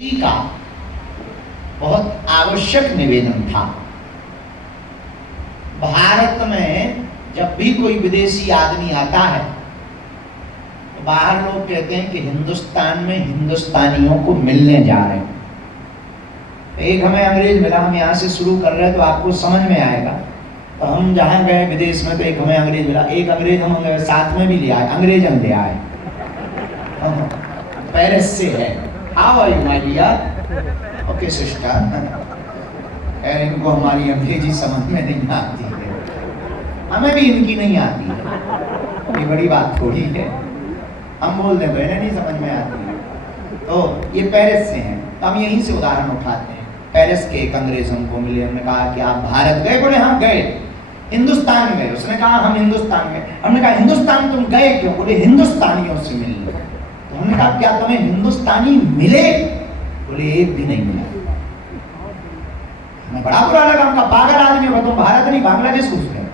का बहुत आवश्यक निवेदन था। भारत में जब भी कोई विदेशी आदमी आता है तो बाहर लोग कहते हैं कि हिंदुस्तान में हिंदुस्तानियों को मिलने जा रहे हैं। एक हमें अंग्रेज मिला, हम यहाँ से शुरू कर रहे हैं तो आपको समझ में आएगा। तो हम जहाँ गए विदेश में तो एक हमें अंग्रेज मिला, एक अंग्रेज हम साथ में भी ले आए, अंग्रेज हम ले आए। पेरिस से है। How are you my dear? Okay sister. इनको हमारी अंग्रेजी समझ में नहीं आती है, हमें भी इनकी नहीं आती है, ये बड़ी बात थोड़ी है। हम बोल दें तो इन्हें नहीं समझ में आती है। तो ये पेरिस से हैं, तो हम यहीं से उदाहरण उठाते हैं। पेरिस के एक अंग्रेज हमको मिले, हमने कहा कि आप भारत गए? बोले हाँ गए। हिंदुस्तान गए? उसने कहा हम हिंदुस्तान गए। हमने कहा हिंदुस्तान तुम गए क्यों? बोले हिंदुस्तानियों से मिलने। तो हमने कहा क्या तुम्हें हिंदुस्तानी मिले? बोले एक भी नहीं मिला। हमें बड़ा बुरा लगा, हमका पागल आदमी हो, तुम भारत नहीं बांग्लादेश घुस गए।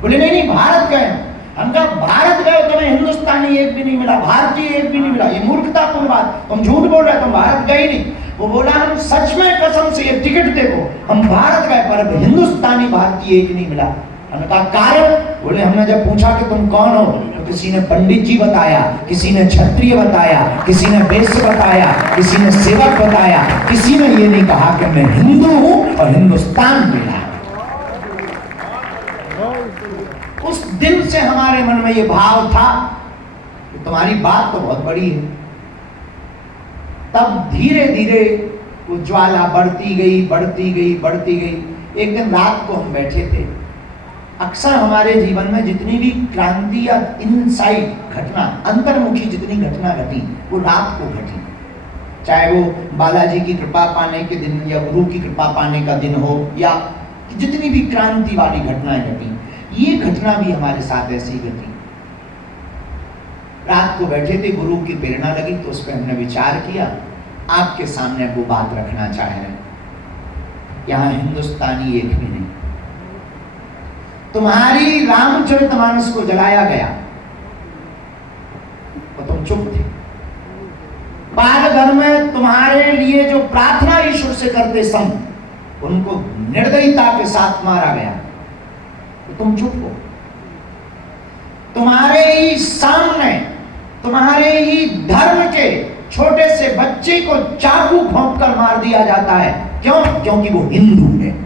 बोले नहीं नहीं भारत गए। हम कहा भारत गए, तुम्हें हिंदुस्तानी एक भी नहीं मिला, भारतीय एक भी नहीं मिला, ये मूर्खतापूर्ण बात, तुम झूठ बोल रहे, तुम भारत गए नहीं। वो बोला हम सच में कसम से, ये टिकट देखो, हम भारत गए पर हिंदुस्तानी भारतीय एक नहीं मिला। हमने कहा कारण? बोले हमने जब पूछा कि तुम कौन हो तो किसी ने पंडित जी बताया, किसी ने क्षत्रिय बताया, किसी ने वैश्य बताया, किसी ने सेवक बताया, किसी ने ये नहीं कहा कि मैं हिंदू हूं और हिंदुस्तान मिला। उस दिन से हमारे मन में ये भाव था कि तुम्हारी बात तो बहुत बड़ी है। तब धीरे धीरे वो ज्वाला बढ़ती गई, बढ़ती गई, बढ़ती गई। एक दिन रात को हम बैठे थे। अक्सर हमारे जीवन में जितनी भी क्रांति या इनसाइड घटना, अंतर्मुखी जितनी घटना घटी वो रात को घटी। चाहे वो बालाजी की कृपा पाने के दिन या गुरु की कृपा पाने का दिन हो, या जितनी भी क्रांति वाली घटनाएं घटी, ये घटना भी हमारे साथ ऐसी घटी। रात को बैठे थे, गुरु की प्रेरणा लगी तो उस पर हमने विचार किया। आपके सामने वो बात रखना चाह रहे हैं। यहाँ हिंदुस्तानी एक भी नहीं। तुम्हारी रामचरितमानस को जलाया गया तो तुम चुप थे। बाल घर में तुम्हारे लिए जो प्रार्थना ईश्वर से करते सम उनको निर्दयता के साथ मारा गया तो तुम चुप हो। तुम्हारे ही सामने, तुम्हारे ही धर्म के छोटे से बच्चे को चाकू घोंप कर मार दिया जाता है। क्यों? क्योंकि वो हिंदू है।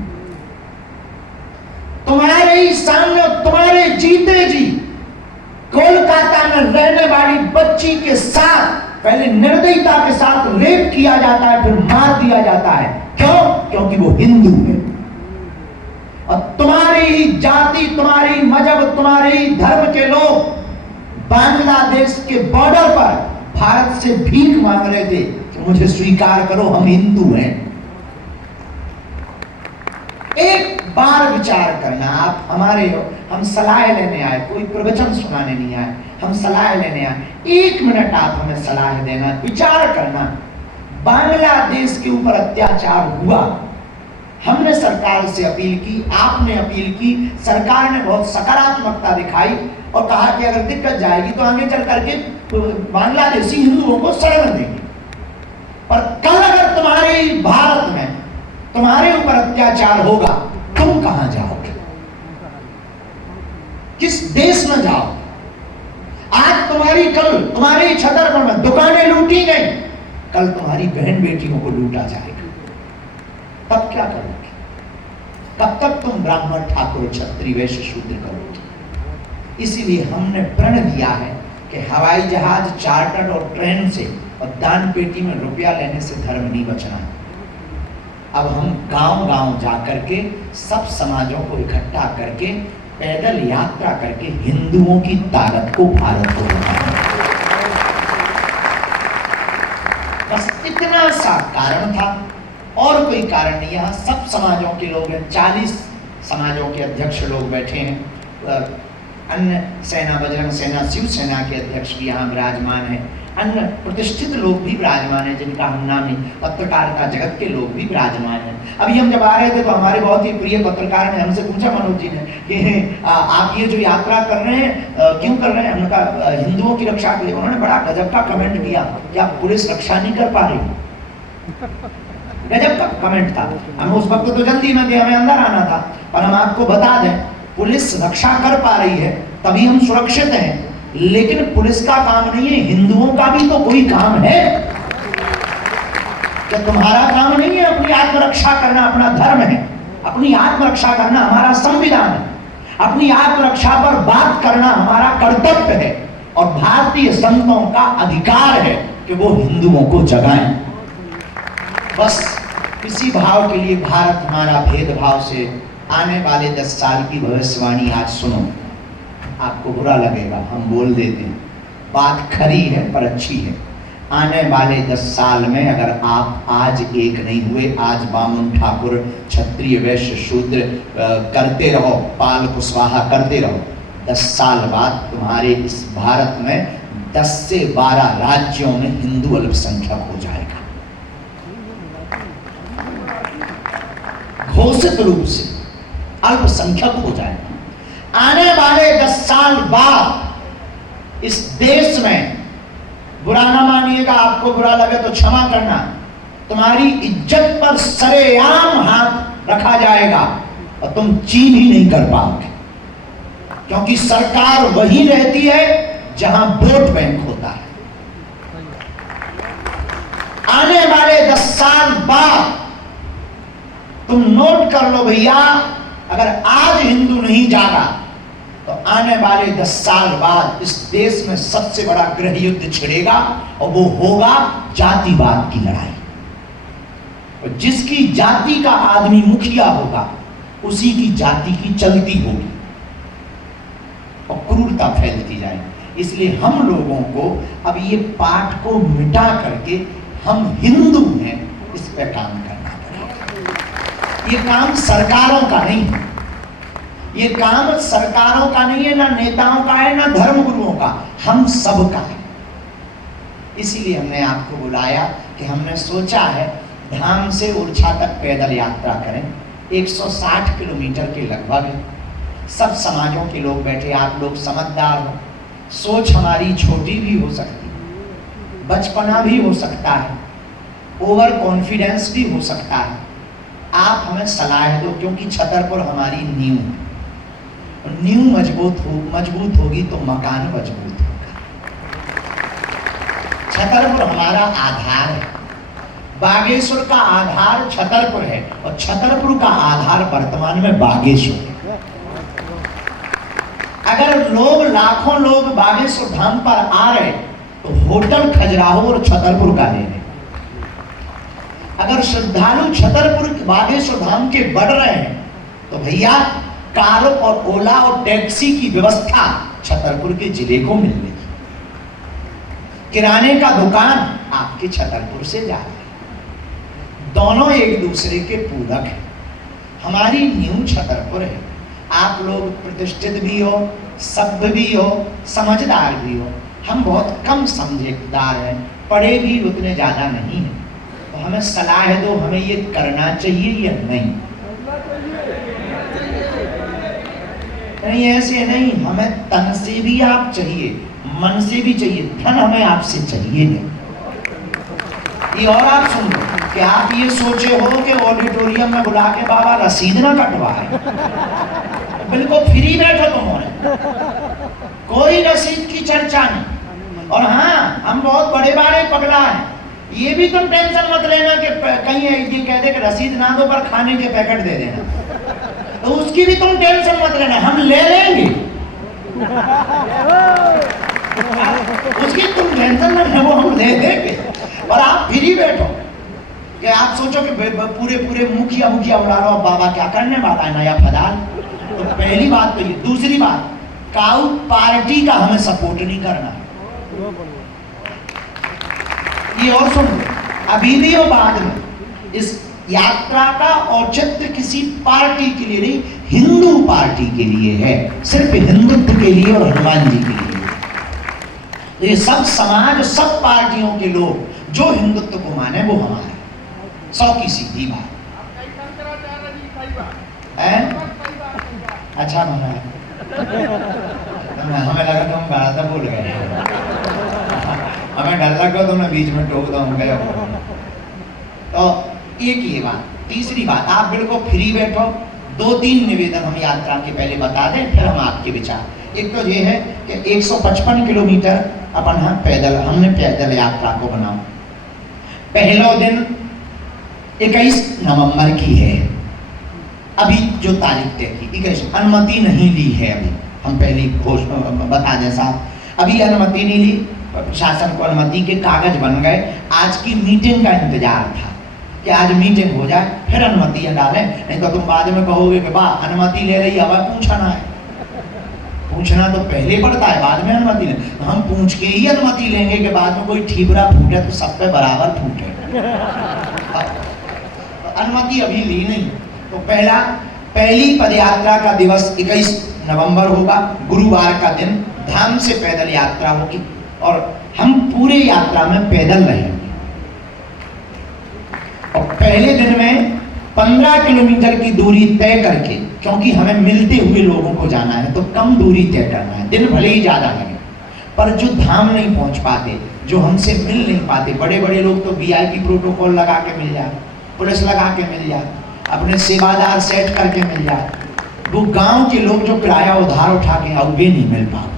तुम्हारे ही सामने तुम्हारे जीते जी कोलकाता में रहने वाली बच्ची के साथ पहले निर्दयता के साथ रेप किया जाता है, फिर मार दिया जाता है। क्यों? क्योंकि वो हिंदू है। और तुम्हारी ही जाति, तुम्हारी मजहब, तुम्हारे ही धर्म के लोग बांग्लादेश के बॉर्डर पर भारत से भीख मांग रहे थे कि मुझे स्वीकार करो, हम हिंदू हैं। एक बार विचार करना, आप हमारे हो, हम सलाह लेने आए, कोई प्रवचन सुनाने नहीं आए, हम सलाह लेने आए। एक मिनट आप हमें सलाह देना, विचार करना। बांग्लादेश के ऊपर अत्याचार हुआ, हमने सरकार से अपील की, आपने अपील की, सरकार ने बहुत सकारात्मकता दिखाई और कहा कि अगर दिक्कत जाएगी तो आगे चल करके बांग्लादेशी हिंदुओं को शरण देंगे। पर कल अगर तुम्हारे भारत में तुम्हारे ऊपर अत्याचार होगा, तुम कहां जाओगे? किस देश में जाओ? आज कल तुम्हारी छतरपुर में दुकानें लूटी गई, कल तुम्हारी बहन बेटियों को लूटा जाएगा। तब क्या करोगे? कब तक तुम ब्राह्मण, ठाकुर, क्षत्रिय, वैश्य, शूद्र करोगे? इसीलिए हमने प्रण लिया है कि हवाई जहाज, चार्टर्ड और ट्रेन से और दान पेटी में रुपया लेने से धर्म नहीं बचना। अब हम गांव-गांव जाकर के सब समाजों को इकट्ठा करके पैदल यात्रा करके हिंदुओं की ताकत को भारत को दिखाएंगे। बस इतना सा कारण था और कोई कारण नहीं। यहाँ सब समाजों के लोग हैं, 40 समाजों के अध्यक्ष लोग बैठे हैं। अन्य सेना, बजरंग सेना, शिवसेना के अध्यक्ष भी यहाँ विराजमान हैं। अन्य प्रतिष्ठित लोग भी विराजमान हैं, जिनका हम नाम नहीं, पत्रकारिता जगत के लोग भी विराजमान हैं। अभी हम जब आ रहे थे तो हमारे बहुत ही प्रिय पत्रकार ने हमसे पूछा, मनोज जी ने, कि आप ये जो यात्रा कर रहे हैं क्यों कर रहे हैं? हमने कहा हिंदुओं की रक्षा के लिए। उन्होंने बड़ा गजब का कमेंट किया कि आप पुलिस रक्षा नहीं कर पा रही। गजब का कमेंट था। हम उस वक्त तो जल्दी में थे, हमें अंदर आना था, पर हम आपको बता दें, पुलिस रक्षा कर पा रही है तभी हम सुरक्षित हैं। लेकिन पुलिस का काम नहीं है, हिंदुओं का भी तो कोई काम है। क्या तुम्हारा काम नहीं है अपनी आत्मरक्षा करना? अपना धर्म है, अपनी आत्मरक्षा करना हमारा संविधान है, अपनी आत्मरक्षा पर बात करना हमारा कर्तव्य है, और भारतीय संतों का अधिकार है कि वो हिंदुओं को जगाएं। बस इसी भाव के लिए भारत हमारा भेदभाव से आने वाले 10 साल की भविष्यवाणी आज सुनो। आपको बुरा लगेगा, हम बोल देते हैं, बात खरी है पर अच्छी है। आने वाले 10 साल में अगर आप आज एक नहीं हुए, आज बामन ठाकुर क्षत्रिय वैश्य शूद्र करते रहो, पाल कुशवाहा करते रहो, 10 साल बाद तुम्हारे इस भारत में 10 से 12 राज्यों में हिंदू अल्पसंख्यक हो जाएगा, घोषित रूप से अल्पसंख्यक हो जाएगा। आने वाले 10 साल बाद इस देश में, बुरा ना मानिएगा, आपको बुरा लगे तो क्षमा करना, तुम्हारी इज्जत पर सरेआम हाथ रखा जाएगा और तुम चीन ही नहीं कर पाओगे, क्योंकि सरकार वही रहती है जहां वोट बैंक होता है। आने वाले 10 साल बाद तुम नोट कर लो भैया, अगर आज हिंदू नहीं जागा तो आने वाले 10 साल बाद इस देश में सबसे बड़ा गृह युद्ध छिड़ेगा, और वो होगा जातिवाद की लड़ाई। और जिसकी जाति का आदमी मुखिया होगा उसी की जाति की चलती होगी और क्रूरता फैलती जाएगी। इसलिए हम लोगों को अब ये पाठ को मिटा करके हम हिंदू हैं इस पे काम करना पड़ेगा। ये काम सरकारों का नहीं है, ये काम सरकारों का नहीं है, ना नेताओं का है, ना धर्मगुरुओं का, हम सब का है। इसीलिए हमने आपको बुलाया कि हमने सोचा है धाम से ओरछा तक पैदल यात्रा करें, 160 किलोमीटर के लगभग। सब समाजों के लोग बैठे, आप लोग समझदार हो, सोच हमारी छोटी भी हो सकती है, बचपना भी हो सकता है, ओवर कॉन्फिडेंस भी हो सकता है। आप हमें सलाह दो, क्योंकि छतरपुर हमारी नींव है, नींव मजबूत होगी तो मकान मजबूत होगा। छतरपुर हमारा आधार है, बागेश्वर का आधार छतरपुर है, और छतरपुर का आधार वर्तमान में बागेश्वर है। अगर लोग, लाखों लोग बागेश्वर धाम पर आ रहे तो होटल खजुराहो और छतरपुर का ले रहे। अगर श्रद्धालु छतरपुर बागेश्वर धाम के बढ़ रहे हैं तो भैया कार और ओला और टैक्सी की व्यवस्था छतरपुर के जिले को मिल रही। किराने का दुकान आपके छतरपुर से जा रही, दोनों एक दूसरे के पूरक हैं। हमारी न्यू छतरपुर है, आप लोग प्रतिष्ठित भी हो, सभ्य भी हो, समझदार भी हो, हम बहुत कम समझदार हैं, पढ़े भी उतने ज्यादा नहीं है। तो हमें सलाह दो, हमें ये करना चाहिए या नहीं? नहीं, ऐसे नहीं, हमें तन से भी आप चाहिए, मन से भी चाहिए, धन हमें आपसे चाहिए नहीं। ये और आप सुन लो कि आप ये सोचे हो कि ऑडिटोरियम में बुला के बाबा रसीद ना कटवाए, बिल्कुल फ्री बैठो तुम, कोई रसीद की चर्चा नहीं। और हाँ, हम बहुत बड़े बड़े पगला हैं, ये भी तुम टेंशन मत लेना कि कहीं ये कह दे कि रसीद ना दो पर खाने के पैकेट दे देना, तो उसकी भी तुम टेंशन मत लेना, हम ले लेंगे। उसकी तुम टेंशन मत लो, हम ले देंगे। और आप फ्री बैठो कि आप सोचो कि पूरे पूरे मुखिया उड़ा रहा हो, बाबा क्या करने वाला है, नया फदाल। तो पहली बात तो ये। दूसरी बात, काउ पार्टी का हमें सपोर्ट नहीं करना, ये और सुन लो, अभी भी और बाद में। इस यात्रा का औचित्य किसी पार्टी के लिए नहीं, हिंदू पार्टी के लिए है, सिर्फ हिंदुत्व के लिए और हनुमान जी के लिए। ये सब समाज, सब पार्टियों के लोग जो हिंदुत्व को माने वो हमारे, 100 की सीधी बात है। अच्छा महाराज, हमें लगा तुम बड़ा बोल गए, हमें डर लगा तुमने बीच में टोक दो हम गए। तो एक ये बात। तीसरी बात, आप बिल्कुल फ्री बैठो, 2-3 निवेदन हम यात्रा के पहले बता दें, फिर हम आपके विचार। एक तो ये है कि 155 किलोमीटर अपन हमने पैदल यात्रा को बनाओ। पहला दिन 21 नवंबर की है, अभी जो तारीख तय की 21, अनुमति नहीं ली है अभी। हम पहले बता दें साहब, अभी अनुमति नहीं ली, प्रशासन को अनुमति के कागज बन गए। आज की मीटिंग का इंतजार था कि आज मीटिंग हो जाए फिर अनुमतियां डालें, नहीं तो तुम बाद में कहोगे कि वाह अनुमति ले रही, अब पूछना है। पूछना तो पहले पड़ता है, बाद में अनुमति लें। हम पूछ के ही अनुमति लेंगे कि बाद में कोई ठीबरा फूटे तो सब पे बराबर फूटे। अनुमति अभी ली नहीं। तो पहली पदयात्रा का दिवस 21 नवंबर होगा, गुरुवार का दिन धाम से पैदल यात्रा होगी और हम पूरे यात्रा में पैदल रहेंगे। और पहले दिन में 15 किलोमीटर की दूरी तय करके, क्योंकि हमें मिलते हुए लोगों को जाना है तो कम दूरी तय करना है। दिन भले ही ज्यादा लगे, पर जो धाम नहीं पहुंच पाते, जो हमसे मिल नहीं पाते, बड़े बड़े लोग तो वीआईपी प्रोटोकॉल लगा के मिल जाए, पुलिस लगा के मिल जाए, अपने सेवादार सेट करके मिल जाए। वो गांव के लोग जो किराया उधार उठा के अब भी नहीं मिल पाते।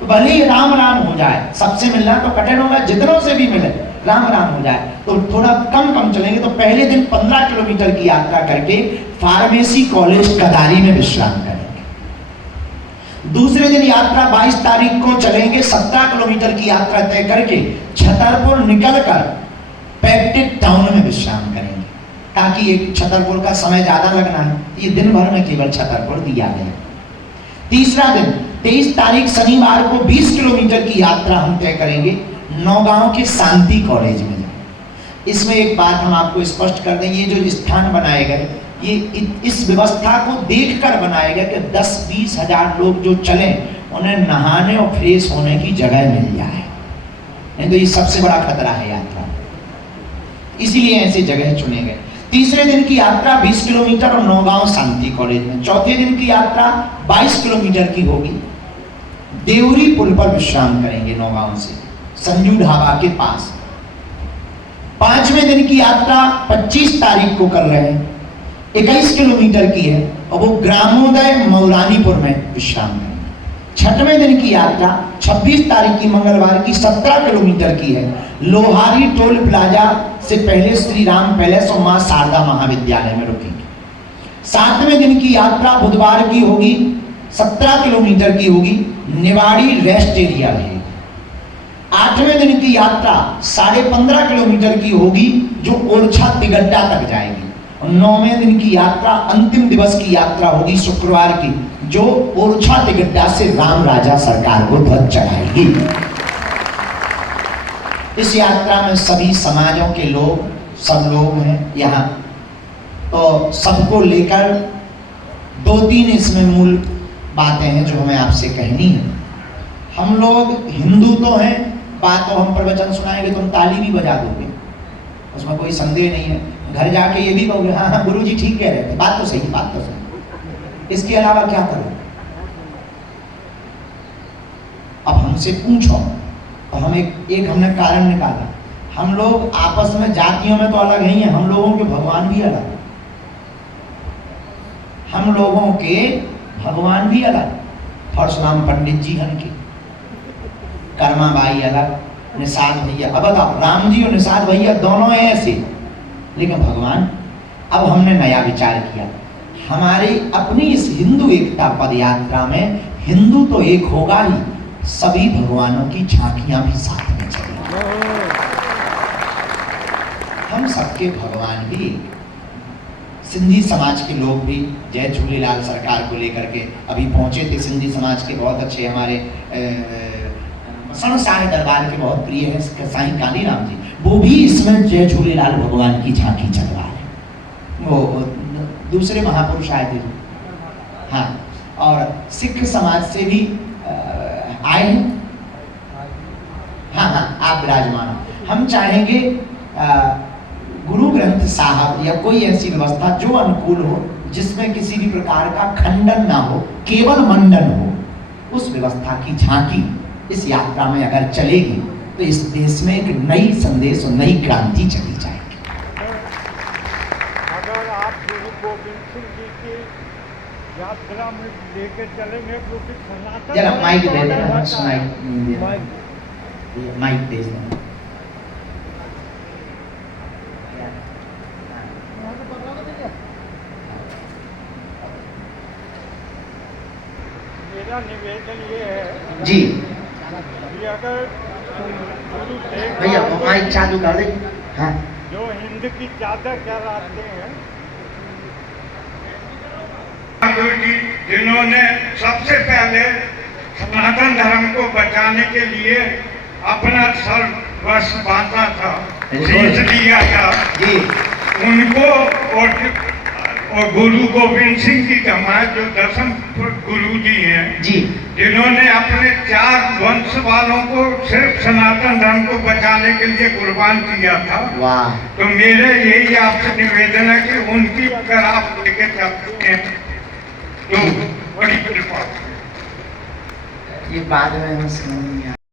तो भले ही राम राम हो जाए, सबसे मिलना तो कठिन होगा, जितनों से भी मिले राम राम हो जाए, तो थोड़ा कम चलेंगे। तो पहले दिन 15 किलोमीटर की यात्रा करके फार्मेसी कॉलेज कदारी में विश्राम करेंगे। दूसरे दिन यात्रा 22 तारीख को चलेंगे, 17 किलोमीटर की यात्रा तय करके छतरपुर निकलकर पैक्टिक टाउन में विश्राम करेंगे, ताकि एक छतरपुर का समय ज्यादा लगना है, ये दिन भर में केवल छतरपुर दिया गया। तीसरा दिन 23 तारीख शनिवार को 20 किलोमीटर की यात्रा हम तय करेंगे नौगांव के शांति कॉलेज में। इसमें एक बात हम आपको स्पष्ट कर दें, ये जो स्थान बनाए गए, ये इस व्यवस्था को देखकर बनाया गया कि 10-20 हजार लोग जो चलें उन्हें नहाने और फ्रेश होने की जगह मिल जाए, नहीं तो ये सबसे बड़ा खतरा है यात्रा, इसीलिए ऐसी जगह चुने गए। तीसरे दिन की यात्रा 20 किलोमीटर और नौगांव शांति कॉलेज में। चौथे दिन की यात्रा 22 किलोमीटर की होगी, देवरी पुल पर विश्राम करेंगे नौगांव से संजू ढाबा के पास। पांचवें दिन की यात्रा 25 तारीख को कर रहे हैं, 21 किलोमीटर की है और वो ग्रामोदय मौरानीपुर में विश्राम करेंगे। छठवें दिन की यात्रा 26 तारीख की मंगलवार की 17 किलोमीटर की है, लोहारी टोल प्लाजा से पहले श्री राम पैलेस और मां शारदा महाविद्यालय में रुकेंगे। सातवें दिन की यात्रा बुधवार की होगी, 17 किलोमीटर की होगी, निवाड़ी रेस्ट एरिया रहेगी। आठवें दिन की यात्रा 15.5 किलोमीटर की होगी, जो ओरछा तिगड्डा तक जाएगी। और 9वें दिन की यात्रा अंतिम दिवस की यात्रा होगी शुक्रवार की, जो ओरछा तिगड्डा से राम राजा सरकार को ध्वज चढ़ाएगी। इस यात्रा में सभी समाजों के लोग, सब लोग हैं यहाँ, तो सबको लेकर 2-3 इसमें मूल बातें हैं जो हमें आपसे कहनी है। हम लोग हिंदू तो हैं, बात तो हम प्रवचन सुनाएंगे, तुम ताली भी बजा दोगे, उसमें कोई संदेह नहीं है। घर जाके ये भी कहोगे हाँ हाँ गुरु जी ठीक कह रहे थे, बात तो सही, बात तो सही, इसके अलावा क्या करो। अब हमसे पूछो तो हम एक हमने कारण निकाला, हम लोग आपस में जातियों में तो अलग ही हैं, हम लोगों के भगवान भी अलग, हम लोगों के भगवान भी अलग। परशुराम पंडित जी हन के, कर्मा बाई अलग, निषाद भैया, अब बताओ राम जी और निषाद भैया दोनों हैं ऐसे, लेकिन भगवान। अब हमने नया विचार किया, हमारी अपनी इस हिंदू एकता पद यात्रा में हिंदू तो एक होगा ही, सभी भगवानों की झांकियां भी साथ में चलेंगी, हम सबके भगवान भी। सिंधी समाज के लोग भी जय झूलेलाल सरकार को लेकर के अभी पहुंचे थे। सिंधी समाज के बहुत अच्छे हमारे सारे दरबार के बहुत प्रिय है साईं कालीराम जी, वो भी इसमें जय झूलेलाल भगवान की झांकी चलवा रहे। वो दूसरे महापुरुष आए थे, हाँ। और सिख समाज से भी आए हैं? हाँ हाँ, आप विराजमान हो। हम चाहेंगे गुरु ग्रंथ साहब या कोई ऐसी व्यवस्था जो अनुकूल हो, जिसमें किसी भी प्रकार का खंडन ना हो, केवल मंडन हो, उस व्यवस्था की झांकी इस यात्रा में अगर चलेगी तो इस देश में एक नई संदेश और नई क्रांति चली जाएगी। अगर आप गुरु गोविंद सिंह जी की यात्रा में लेके चलेंगे क्योंकि सनातन जरा माइक दे धर्म देना, का सुनाई नहीं दे रहा। ये माइक दे देना। मेरा निवेदन ये है जी कि अगर गुरु तेग भैया बहादुर माइक चालू कर दे। हाँ जो हिंद की चादर कहलाते हैं, बहादुर जी जिन्होंने सबसे पहले सनातन धर्म को बचाने के लिए अपना सर्वस्व बांटा था, शीश दिया था जी उनको, और गुरु गोविंद सिंह की जमात जो 10वीं गुरु जी हैं, जी जिन्होंने अपने 4 वंश वालों को सिर्फ सनातन धर्म को बचाने के लिए कुर्बान किया था। वाह, तो मेरे यही आपसे निवेदन है कि उनकी अगर आप लेके चलते हैं तो बड़ी कृपा। ये बाद में हम समझ नहीं